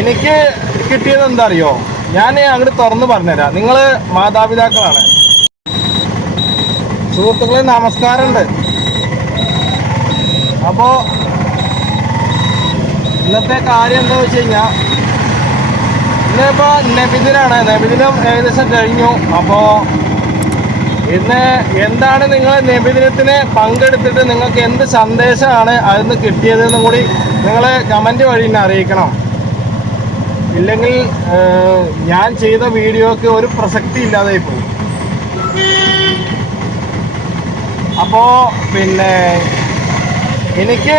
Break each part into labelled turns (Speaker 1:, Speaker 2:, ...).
Speaker 1: എനിക്ക് കിട്ടിയത് എന്താ അറിയോ ഞാൻ അങ്ങോട്ട് തുറന്ന് പറഞ്ഞുതരാം. നിങ്ങൾ മാതാപിതാക്കളാണ്. സുഹൃത്തുക്കളെ നമസ്കാരമുണ്ട്. അപ്പോൾ ഇന്നത്തെ കാര്യം എന്താ വെച്ച് കഴിഞ്ഞാൽ ഇന്നിപ്പോൾ നബിദിനാണ്. നബിദിനം ഏകദേശം കഴിഞ്ഞു. അപ്പോൾ ഇന്ന് എന്താണ് നിങ്ങൾ നബിദിനത്തിന് പങ്കെടുത്തിട്ട് നിങ്ങൾക്ക് എന്ത് സന്ദേശമാണ് അതിൽ നിന്ന് കിട്ടിയതെന്നും കൂടി നിങ്ങൾ കമന്റ് വഴി എന്നെ അറിയിക്കണം. ഇല്ലെങ്കിൽ ഞാൻ ചെയ്ത വീഡിയോക്ക് ഒരു പ്രസക്തി ഇല്ലാതെ പോകും അപ്പോൾ പിന്നെ എനിക്ക്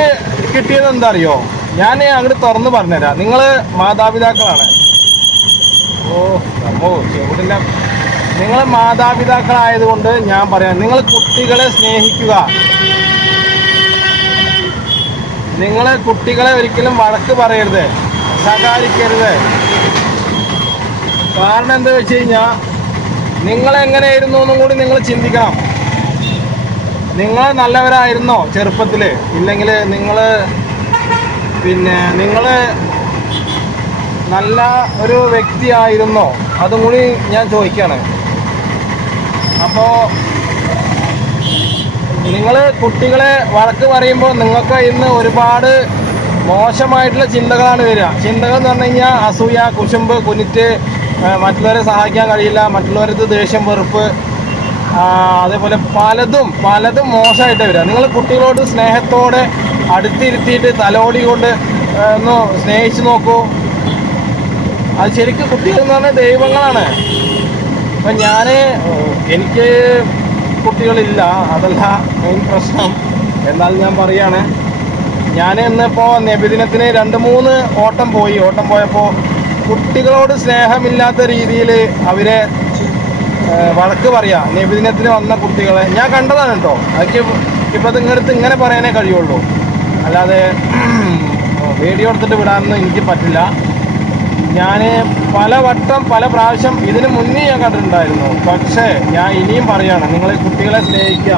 Speaker 1: കിട്ടിയത് എന്താ അറിയോ ഞാൻ അങ്ങോട്ട് തുറന്ന് പറഞ്ഞുതരാം. നിങ്ങൾ മാതാപിതാക്കളാണ്. ഓ അമ്മോ ചെവിടില്ല. നിങ്ങൾ മാതാപിതാക്കളായതുകൊണ്ട് ഞാൻ പറയാം. നിങ്ങൾ കുട്ടികളെ സ്നേഹിക്കുക. നിങ്ങൾ കുട്ടികളെ ഒരിക്കലും വഴക്ക് പറയരുത്. ശകാരിക്കരുത് കാരണം എന്താ വെച്ച് കഴിഞ്ഞാൽ നിങ്ങൾ എങ്ങനെയായിരുന്നു എന്നും കൂടി നിങ്ങൾ ചിന്തിക്കണം. നിങ്ങൾ നല്ലവരായിരുന്നോ ചെറുപ്പത്തിൽ ഇല്ലെങ്കിൽ നിങ്ങൾ പിന്നെ നിങ്ങൾ നല്ല ഒരു വ്യക്തിയായിരുന്നോ അതും കൂടി ഞാൻ ചോദിക്കുകയാണ് അപ്പോൾ നിങ്ങൾ കുട്ടികളെ വഴക്ക് പറയുമ്പോൾ നിങ്ങൾക്ക് ഇന്ന് ഒരുപാട് മോശമായിട്ടുള്ള ചിന്തകളാണ് വരിക. ചിന്തകൾ എന്ന് പറഞ്ഞു കഴിഞ്ഞാൽ അസൂയ കുശുമ്പ് കുനിറ്റ് മറ്റുള്ളവരെ സഹായിക്കാൻ കഴിയില്ല മറ്റുള്ളവരത് ദേഷ്യം വെറുപ്പ് അതേപോലെ പലതും പലതും മോശമായിട്ട് വരിക. നിങ്ങൾ കുട്ടികളോട് സ്നേഹത്തോടെ അടുത്തിരുത്തിയിട്ട് തലോടി കൊണ്ട് ഒന്ന് സ്നേഹിച്ച് നോക്കൂ. അത് ശരിക്കും കുട്ടികൾ എന്ന് പറഞ്ഞാൽ ദൈവങ്ങളാണ്. അപ്പം ഞാൻ എനിക്ക് കുട്ടികളില്ല. അതല്ല മെയിൻ പ്രശ്നം. എന്നാൽ ഞാൻ പറയാണ് ഞാൻ ഇന്നിപ്പോൾ നബിദിനത്തിന് രണ്ട് മൂന്ന് ഓട്ടം പോയി. ഓട്ടം പോയപ്പോൾ കുട്ടികളോട് സ്നേഹമില്ലാത്ത രീതിയിൽ അവരെ വഴക്ക് പറയാ. നബിദിനത്തിന് വന്ന കുട്ടികളെ. ഞാൻ കണ്ടതാണ് കേട്ടോ. അതൊക്കെ ഇപ്പോൾ നിങ്ങളടുത്ത് ഇങ്ങനെ പറയാനേ കഴിയുള്ളൂ. അല്ലാതെ വീഡിയോ എടുത്തിട്ട് വിടാനൊന്നും എനിക്ക് പറ്റില്ല. ഞാൻ പല വട്ടം പല പ്രാവശ്യം ഇതിന് മുന്നേ ഞാൻ കണ്ടിട്ടുണ്ടായിരുന്നു. പക്ഷേ ഞാൻ ഇനിയും പറയാണ് നിങ്ങൾ കുട്ടികളെ സ്നേഹിക്കുക.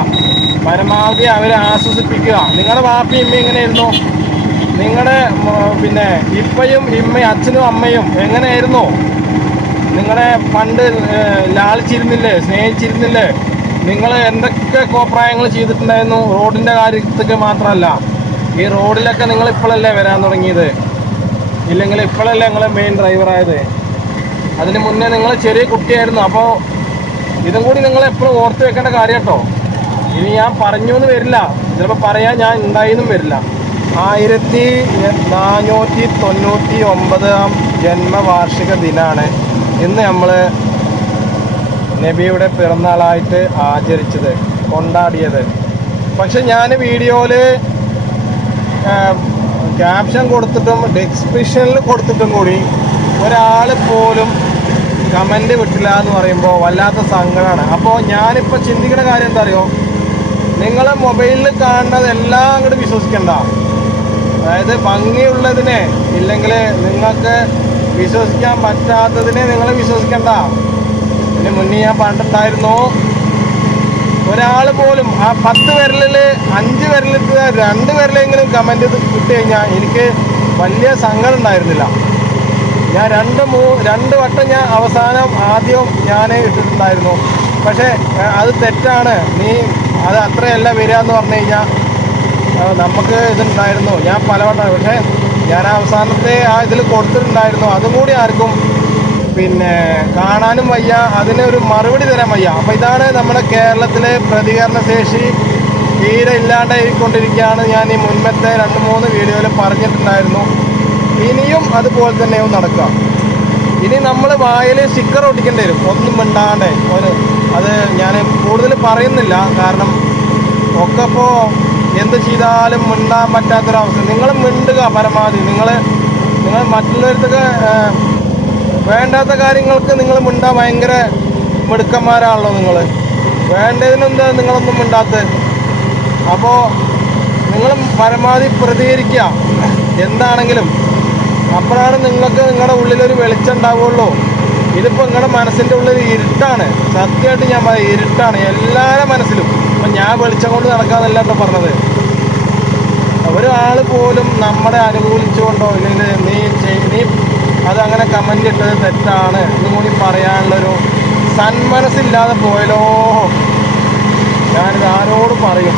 Speaker 1: പരമാവധി അവരെ ആശ്വസിപ്പിക്കുക. നിങ്ങളുടെ വാപ്പി ഇമ്മ എങ്ങനെയായിരുന്നു? നിങ്ങളുടെ പിന്നെ ഇപ്പയും ഇമ്മ അച്ഛനും അമ്മയും എങ്ങനെയായിരുന്നു? നിങ്ങളെ പണ്ട് ലാളിച്ചിരുന്നില്ലേ സ്നേഹിച്ചിരുന്നില്ലേ? നിങ്ങൾ എന്തൊക്കെ കോപ്രായങ്ങൾ ചെയ്തിട്ടുണ്ടായിരുന്നു? റോഡിന്റെ കാര്യത്തൊക്കെ മാത്രമല്ല. ഈ റോഡിലൊക്കെ നിങ്ങൾ ഇപ്പോഴല്ലേ വരാൻ തുടങ്ങിയത്? ഇല്ലെങ്കിൽ ഇപ്പോഴല്ലേ നിങ്ങൾ മെയിൻ ഡ്രൈവറായത് അതിന് മുന്നേ നിങ്ങൾ ചെറിയ കുട്ടിയായിരുന്നു. അപ്പോൾ ഇതും കൂടി നിങ്ങൾ എപ്പോഴും ഓർത്ത് വെക്കേണ്ട കാര്യം കേട്ടോ ഇനി ഞാൻ പറഞ്ഞു എന്ന് വരില്ല. ചിലപ്പോൾ പറയാൻ ഞാൻ ഉണ്ടായിന്നും വരില്ല. ആയിരത്തി നാനൂറ്റി തൊണ്ണൂറ്റി ഒമ്പതാം ജന്മവാർഷിക ദിനമാണ് ഇന്ന് നമ്മൾ നബിയുടെ പിറന്നാളായിട്ട് ആചരിച്ചത് കൊണ്ടാടിയത്. പക്ഷെ ഞാൻ വീഡിയോയിൽ ക്യാപ്ഷൻ കൊടുത്തിട്ടും ഡിസ്ക്രിപ്ഷനിൽ കൊടുത്തിട്ടും കൂടി ഒരാൾ പോലും കമന്റ് വിട്ടില്ല എന്ന് പറയുമ്പോൾ വല്ലാത്ത സങ്കടമാണ് അപ്പോൾ ഞാനിപ്പോൾ ചിന്തിക്കുന്ന കാര്യം എന്താ അറിയോ? നിങ്ങൾ മൊബൈലിൽ കാണുന്നത് എല്ലാം അങ്ങോട്ട് വിശ്വസിക്കണ്ട. അതായത് ഭംഗിയുള്ളതിനെ ഇല്ലെങ്കിൽ നിങ്ങൾക്ക് വിശ്വസിക്കാൻ പറ്റാത്തതിനെ നിങ്ങൾ വിശ്വസിക്കണ്ട. ഇതിന് മുന്നേ ഞാൻ പണ്ടുണ്ടായിരുന്നു ഒരാൾ പോലും ആ പത്ത് വിരലിൽ അഞ്ച് വിരലിൽ രണ്ട് വിരലെങ്കിലും കമന്റ് കിട്ടി കഴിഞ്ഞാൽ എനിക്ക് വലിയ സങ്കടം ഉണ്ടായിരുന്നില്ല. ഞാൻ രണ്ട് മൂ രണ്ട് വട്ടം ഞാൻ അവസാനം ആദ്യം ഞാൻ ഇട്ടിട്ടുണ്ടായിരുന്നു. പക്ഷേ അത് തെറ്റാണ്. നീ അത് അത്രയല്ല വരിക എന്ന് പറഞ്ഞു കഴിഞ്ഞാൽ നമുക്ക് ഇതുണ്ടായിരുന്നു. ഞാൻ പലവട്ടം പക്ഷേ ഞാൻ അവസാനത്തെ ആ ഇതിൽ കൊടുത്തിട്ടുണ്ടായിരുന്നു. അതും കൂടി ആർക്കും പിന്നെ കാണാനും വയ്യ അതിനൊരു മറുപടി തരാൻ വയ്യ. അപ്പോൾ ഇതാണ് നമ്മുടെ കേരളത്തിലെ പ്രതികരണ ശേഷി. തീരെ ഇല്ലാണ്ടായിക്കൊണ്ടിരിക്കുകയാണ്. ഞാൻ ഈ മുൻപത്തെ രണ്ട് മൂന്ന് വീഡിയോയിൽ പറഞ്ഞിട്ടുണ്ടായിരുന്നു. ഇനിയും അതുപോലെ തന്നെയും നടക്കുക. ഇനി നമ്മൾ വായിൽ സ്റ്റിക്കർ ഒട്ടിക്കേണ്ടി വരും. ഒന്നും മിണ്ടാണ്ട് ഒരു അത് ഞാൻ കൂടുതൽ പറയുന്നില്ല. കാരണം ഒക്കെ ഇപ്പോൾ എന്ത് ചെയ്താലും മിണ്ടാൻ പറ്റാത്തൊരവസ്ഥ. നിങ്ങൾ മിണ്ടുക പരമാവധി. നിങ്ങൾ നിങ്ങൾ മറ്റുള്ളവർക്ക് വേണ്ടാത്ത കാര്യങ്ങൾക്ക് നിങ്ങൾ മിണ്ടാൻ ഭയങ്കര മിടുക്കന്മാരാണല്ലോ നിങ്ങൾ. വേണ്ടതിനെന്താ നിങ്ങളൊന്നും മിണ്ടാത്തത്? അപ്പോൾ നിങ്ങൾ പരമാവധി പ്രതികരിക്കുക. എന്താണെങ്കിലും അപ്പോഴാണ് നിങ്ങൾക്ക് നിങ്ങളുടെ ഉള്ളിലൊരു വെളിച്ചം ഉണ്ടാവുള്ളൂ. ഇതിപ്പോൾ നിങ്ങളുടെ മനസ്സിന്റെ ഉള്ളിൽ ഇരുട്ടാണ്. സത്യമായിട്ട് ഞാൻ പറയാം ഇരുട്ടാണ്. എല്ലാവരുടെ മനസ്സിലും. അപ്പം ഞാൻ വെളിച്ചം കൊണ്ട് നടക്കാന്നല്ല കേട്ടോ പറഞ്ഞത്. ഒരാൾ പോലും നമ്മളെ അനുകൂലിച്ചുകൊണ്ടോ ഇല്ലെങ്കിൽ നീ നീ അതങ്ങനെ കമന്റ് ഇട്ടത് തെറ്റാണ്. എന്നും കൂടി പറയാനുള്ളൊരു സന്മനസ്സില്ലാതെ പോയല്ലോ. ഞാനിത് ആരോട് പറയും.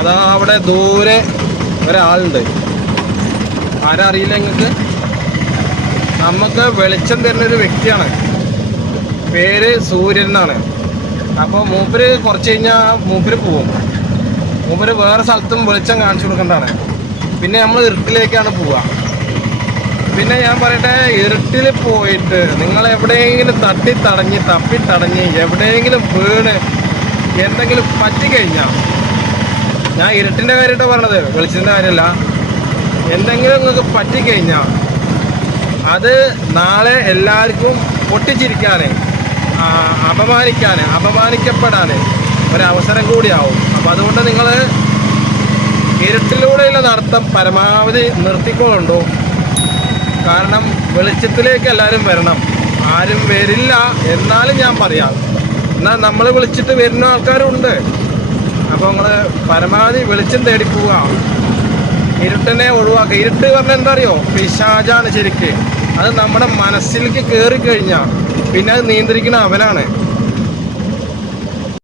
Speaker 1: അതാ അവിടെ ദൂരെ ഒരാളുണ്ട്. ആരാ അറിയില്ല നിങ്ങൾക്ക് നമുക്ക് വെളിച്ചം തരുന്ന ഒരു വ്യക്തിയാണ്. പേര് സൂര്യൻ എന്നാണ്. അപ്പോൾ മൂപ്പര് കുറച്ച് കഴിഞ്ഞാൽ മൂപ്പര് പോവും. മൂപ്പര് വേറെ സ്ഥലത്തും വെളിച്ചം കാണിച്ചു കൊടുക്കേണ്ടതാണ്. പിന്നെ നമ്മൾ ഇരുട്ടിലേക്കാണ് പോവുക. പിന്നെ ഞാൻ പറയട്ടെ ഇരുട്ടിൽ പോയിട്ട് നിങ്ങൾ എവിടെയെങ്കിലും തട്ടി തടഞ്ഞ് തപ്പി തടഞ്ഞ് എവിടെയെങ്കിലും വീണ് എന്തെങ്കിലും പറ്റിക്കഴിഞ്ഞാൽ ഞാൻ ഇരുട്ടിന്റെ കാര്യമായിട്ടാണ് പറഞ്ഞത് വെളിച്ചത്തിന്റെ കാര്യമല്ല. എന്തെങ്കിലും നിങ്ങൾക്ക് പറ്റിക്കഴിഞ്ഞാൽ അത് നാളെ എല്ലാവർക്കും പൊട്ടിച്ചിരിക്കാൻ അപമാനിക്കാൻ അപമാനിക്കപ്പെടാൻ ഒരവസരം കൂടിയാവും. അപ്പോൾ അതുകൊണ്ട് നിങ്ങൾ ഇരുട്ടിലൂടെയുള്ള നടത്തം പരമാവധി നിർത്തിക്കൊണ്ടു കാരണം വെളിച്ചത്തിലേക്ക് എല്ലാവരും വരണം. ആരും വരില്ല എന്നാലും ഞാൻ പറയാം. എന്നാൽ നമ്മൾ വിളിച്ചിട്ട് വരുന്ന ആൾക്കാരുണ്ട്. അപ്പോൾ നിങ്ങൾ പരമാവധി വെളിച്ചം തേടി ഇരുട്ടിനെ ഒഴിവാക്കുക. ഇരുട്ട് പറഞ്ഞാൽ എന്താ അറിയോ? പിശാജാണ് ശരിക്ക്. അത് നമ്മുടെ മനസ്സിലേക്ക് കയറി കഴിഞ്ഞാൽ പിന്നെ അത് നിയന്ത്രിക്കുന്ന അവനാണ്.